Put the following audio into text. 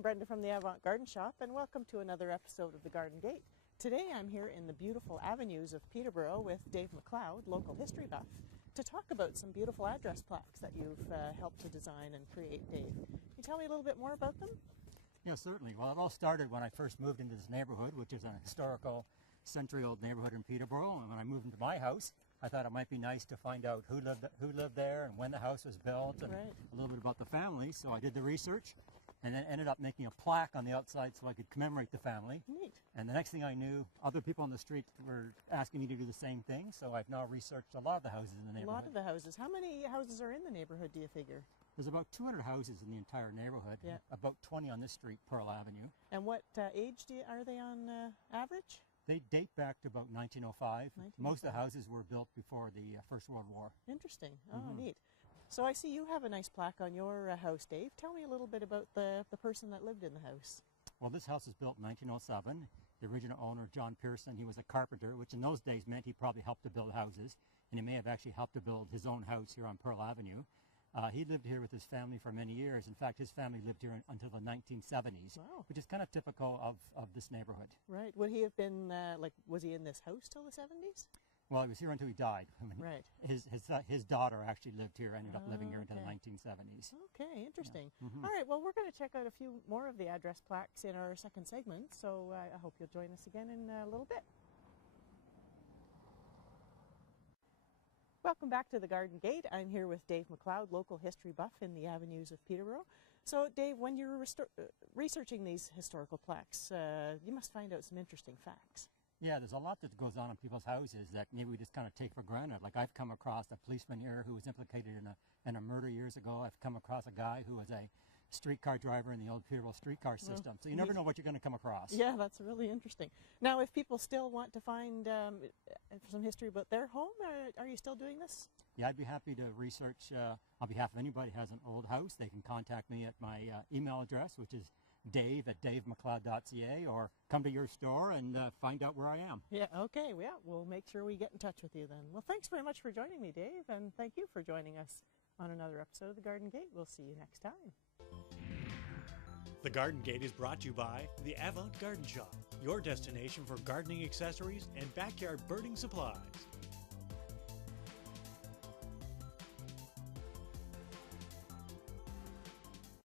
I'm Brenda from the Avant Garden Shop, and welcome to another episode of The Garden Gate. Today I'm here in the beautiful avenues of Peterborough with Dave McLeod, local history buff, to talk about some beautiful address plaques that you've helped to design and create, Dave. Can you tell me a little bit more about them? Yeah, certainly. Well, it all started when I first moved into this neighborhood, which is an historical, century-old neighborhood in Peterborough. And when I moved into my house, I thought it might be nice to find out who lived there and when the house was built and a little bit about the family. So I did the research and then ended up making a plaque on the outside so I could commemorate the family. Neat. And the next thing I knew, other people on the street were asking me to do the same thing. So I've now researched a lot of the houses in the neighborhood. A lot of the houses. How many houses are in the neighborhood, do you figure? There's about 200 houses in the entire neighborhood, about 20 on this street, Pearl Avenue. And what age are they on average? They date back to about 1905. Most of the houses were built before the First World War. Interesting. Oh, neat. So I see you have a nice plaque on your house, Dave. Tell me a little bit about the person that lived in the house. Well, this house was built in 1907. The original owner, John Pearson, he was a carpenter, which in those days meant he probably helped to build houses, and he may have actually helped to build his own house here on Pearl Avenue. He lived here with his family for many years. In fact, his family lived here until the 1970s, which is kind of typical of this neighborhood. Right. Would he have been, was he in this house till the 70s? Well, he was here until he died. Right. His daughter actually lived here, ended up living here until the 1970s. Okay, interesting. Yeah. All right, well, we're going to check out a few more of the address plaques in our second segment, so I hope you'll join us again in a little bit. Welcome back to the Garden Gate. I'm here with Dave McLeod, local history buff in the avenues of Peterborough. So, Dave, when you're researching these historical plaques, you must find out some interesting facts. Yeah, there's a lot that goes on in people's houses that maybe we just kind of take for granted. Like I've come across a policeman here who was implicated in a murder years ago. I've come across a guy who was a streetcar driver in the old Peterborough streetcar system. So you never know what you're going to come across. Yeah, that's really interesting. Now, if people still want to find some history about their home, are you still doing this? Yeah, I'd be happy to research on behalf of anybody who has an old house. They can contact me at my email address, which is dave@davemcleod.ca, or come to your store and find out where I am. Yeah, okay. Yeah, we'll make sure we get in touch with you then. Well, thanks very much for joining me, Dave, and thank you for joining us on another episode of The Garden Gate. We'll see you next time. The Garden Gate is brought to you by the Avant Garden Shop, your destination for gardening accessories and backyard birding supplies.